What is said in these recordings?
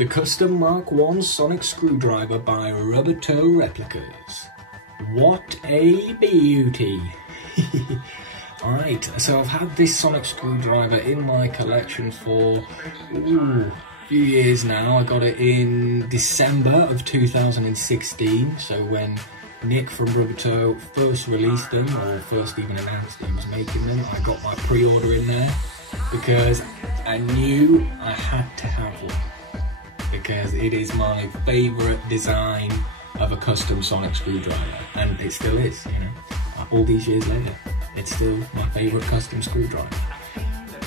The Custom MK1 Sonic Screwdriver by Rubbertoe Replicas. What a beauty! Alright, so I've had this Sonic Screwdriver in my collection for a few years now. I got it in December of 2016, so when Nick from Rubbertoe first released them, or first even announced he was making them, I got my pre-order in there because I knew I had to have one. Because it is my favourite design of a custom Sonic screwdriver, and it still is, you know, all these years later, it's still my favourite custom screwdriver,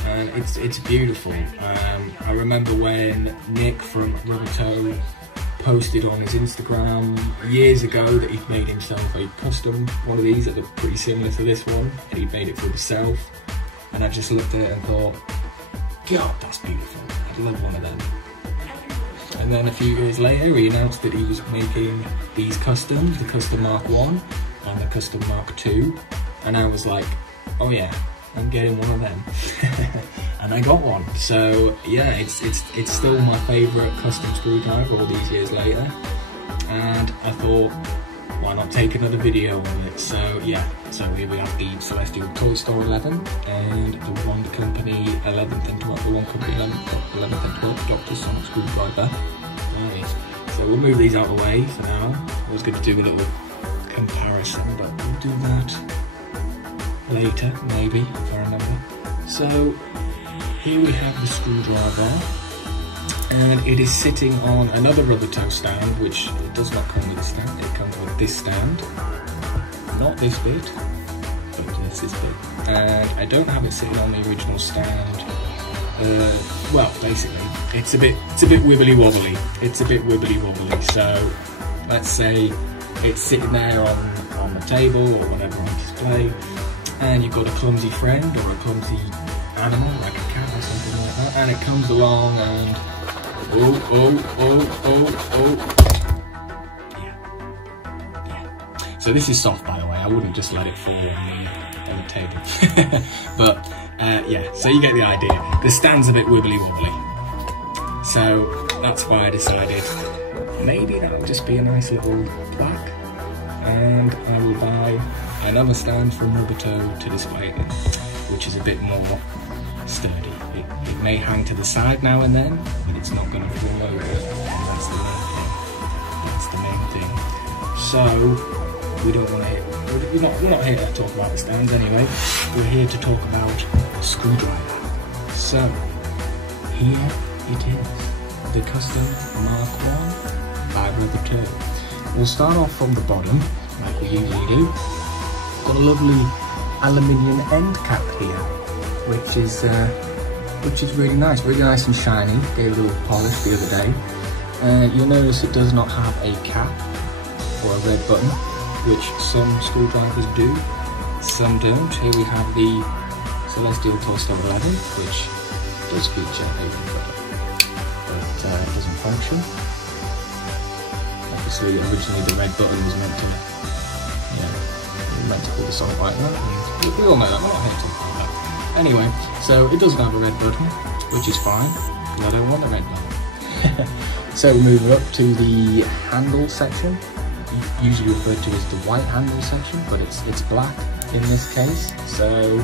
and it's beautiful. I remember when Nick from Rubbertoe posted on his Instagram years ago that he'd made himself a custom one of these that looked pretty similar to this one, and he'd made it for himself, and I just looked at it and thought, God, that's beautiful, I'd love one of them. And then a few years later, he announced that he was making these customs, the Custom MK1 and the Custom MK2. And I was like, oh yeah, I'm getting one of them. And I got one. So yeah, it's still my favourite custom screwdriver all these years later. And I thought, why not take another video on it? So yeah, so here we have the Celestial Toy Store 11 and the Wonder Company 11th and 12th, the One Company 11th and 12th Doctor Sonic Screwdriver. Right, so we'll move these out of the way for now. I was going to do a little comparison, but we'll do that later, maybe, if I remember. So here we have the screwdriver, and it is sitting on another Rubbertoe stand, which it does not come with a stand, it comes with this stand. Not this bit, but this is bit. And I don't have it sitting on the original stand. Well, basically, it's a bit wibbly wobbly. It's a bit wibbly wobbly. So let's say it's sitting there on the table or whatever on display, and you've got a clumsy friend or a clumsy animal like a cat or something like that, and it comes along and yeah. So this is soft, by the way. I wouldn't just let it fall on the table. But yeah, so you get the idea. The stand's a bit wibbly wobbly. So that's why I decided maybe that would just be a nice little plaque, and I will buy another stand from Rubbertoe to display it in, which is a bit more sturdy. It may hang to the side now and then, but it's not going to fall over. And that's the main thing. That's the main thing. So we don't want to. We're not here to talk about the stands anyway. We're here to talk about a screwdriver. So here it is, the Custom MK1 by Rubbertoe. We'll start off from the bottom, like we usually do. Got a lovely aluminium end cap here, which is really nice and shiny. Gave a little polish the other day. You'll notice it does not have a cap or a red button, which some screwdrivers do, some don't. Here we have the Celestial Toy Store 11, which does feature a red button, but it doesn't function. Obviously, originally the red button was meant to, meant to be the Sonic like that. We all know that, we're not here to talk about that. Anyway, so it doesn't have a red button, which is fine, I don't want the red button. So we move up to the handle section, usually referred to as the white handle section, but it's black in this case, so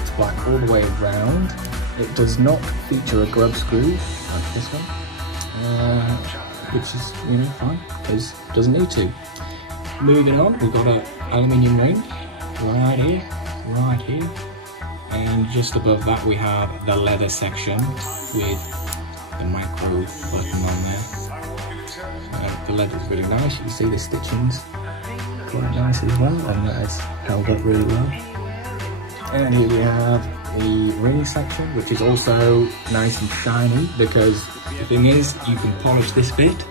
it's black all the way around. It does not feature a grub screw like this one, which is, fine, because it doesn't need to. Moving on, we've got an aluminium ring right here, and just above that we have the leather section with the micro button on there. The leather's really nice. You can see the stitching's quite nice as well, and that is held up really well. And here we have the ring section, which is also nice and shiny, because the thing is, you can polish this bit,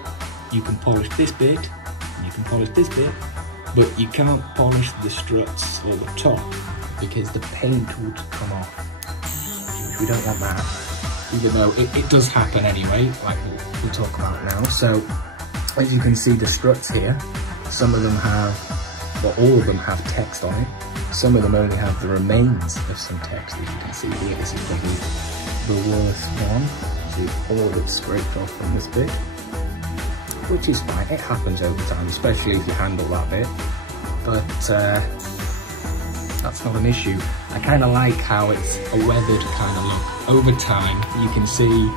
you can polish this bit, and you can polish this bit, but you can't polish the struts or the top because the paint would come off. We don't want that, even though it does happen anyway, like we'll talk about now. So as you can see, the struts here, some of them have, well, all of them have text on it. Some of them only have the remains of some text, as you can see here. This is probably the worst one. See, all of it's scraped off from this bit, which is fine. It happens over time, especially if you handle that bit. But that's not an issue. I kind of like how it's a weathered kind of look. Over time, you can see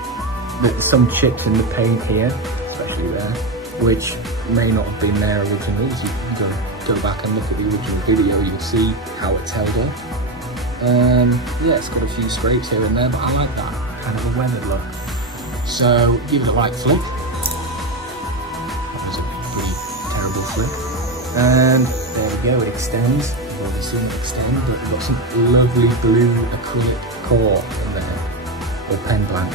that some chips in the paint here, especially there, which may not have been there originally. So you can go back and look at the original video, you'll see how it's held up. Yeah, it's got a few scrapes here and there, but I like that kind of a weathered look. So give it a light flick. That was a pretty terrible flick. And there we go, it extends. You've already seen it extend, but we've got some lovely blue acrylic core in there, or pen blank,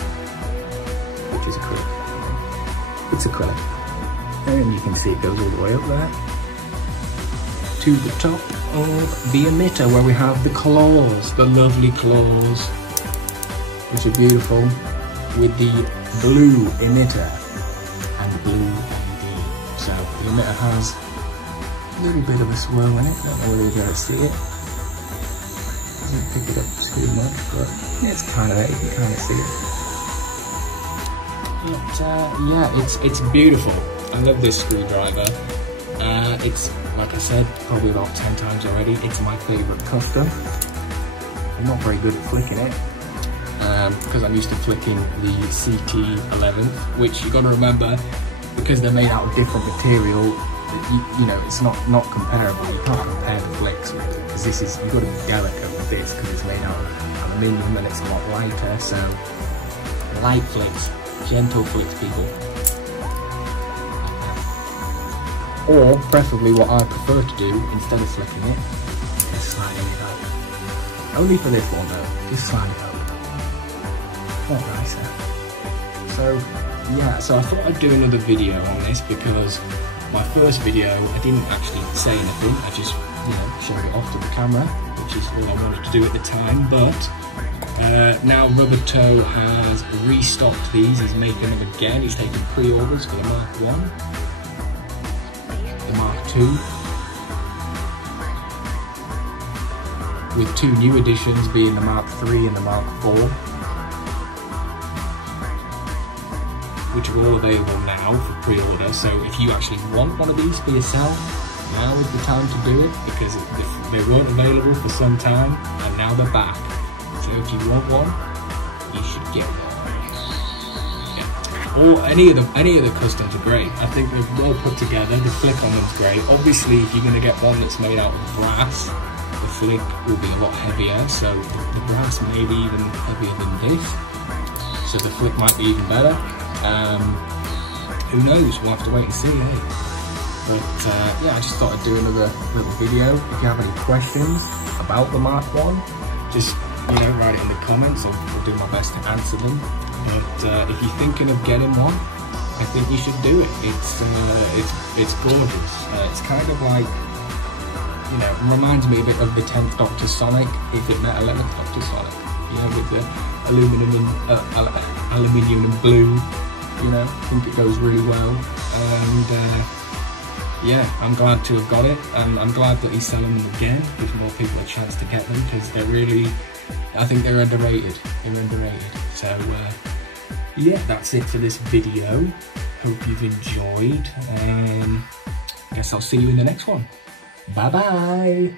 which is acrylic. It's acrylic. And you can see it goes all the way up there to the top of the emitter, where we have the claws, the lovely claws, which are beautiful, with the blue emitter and the blue LED. So the emitter has a little bit of a swirl in it, don't know whether you're going to see it. Doesn't pick it up too much, but yeah, it's kind of there, you can kind of see it. But yeah, it's beautiful. I love this screwdriver. It's, like I said, probably about 10 times already. It's my favourite custom. I'm not very good at flicking it, because I'm used to flicking the CT11, which you got to remember, because they're made out of different material, you know, it's not comparable. You can't compare the flicks, because this is, you've got to be delicate with this, because it's made out of aluminium and it's a lot lighter. So light flicks, gentle flicks, people. Or preferably what I prefer to do, instead of flicking it, is sliding it up. Only for this one though, just slide it up. Not nicer. So yeah, so I thought I'd do another video on this, because my first video I didn't actually say anything, I just, you know, showed it off to the camera, which is all I wanted to do at the time. But now Rubbertoe has restocked these, he's making them again, he's taking pre-orders for the Mark 1. The Mark II, with 2 new editions being the Mark III and the Mark IV, which are all available now for pre-order. So if you actually want one of these for yourself, now is the time to do it, because they weren't available for some time and now they're back. So if you want one, you should get one. Or any of the customs are great. I think they're well put together. The flick on them's great. Obviously, if you're going to get one that's made out of brass, the flick will be a lot heavier. So the brass may be even heavier than this. So the flick might be even better. Who knows? We'll have to wait and see. Eh? But yeah, I just thought I'd do another little video. If you have any questions about the Mark 1, just, you know, write it in the comments. I'll do my best to answer them. But if you're thinking of getting one, I think you should do it. It's gorgeous. It's kind of like, you know, reminds me a bit of the 10th Doctor Sonic if it met 11th Doctor Sonic. You know, with the aluminium and blue. You know, I think it goes really well. And yeah, I'm glad to have got it, and I'm glad that he's selling them again. Gives more people a chance to get them, because they're really, I think they're underrated. They're underrated. So yeah, that's it for this video. Hope you've enjoyed, and I guess I'll see you in the next one. Bye bye.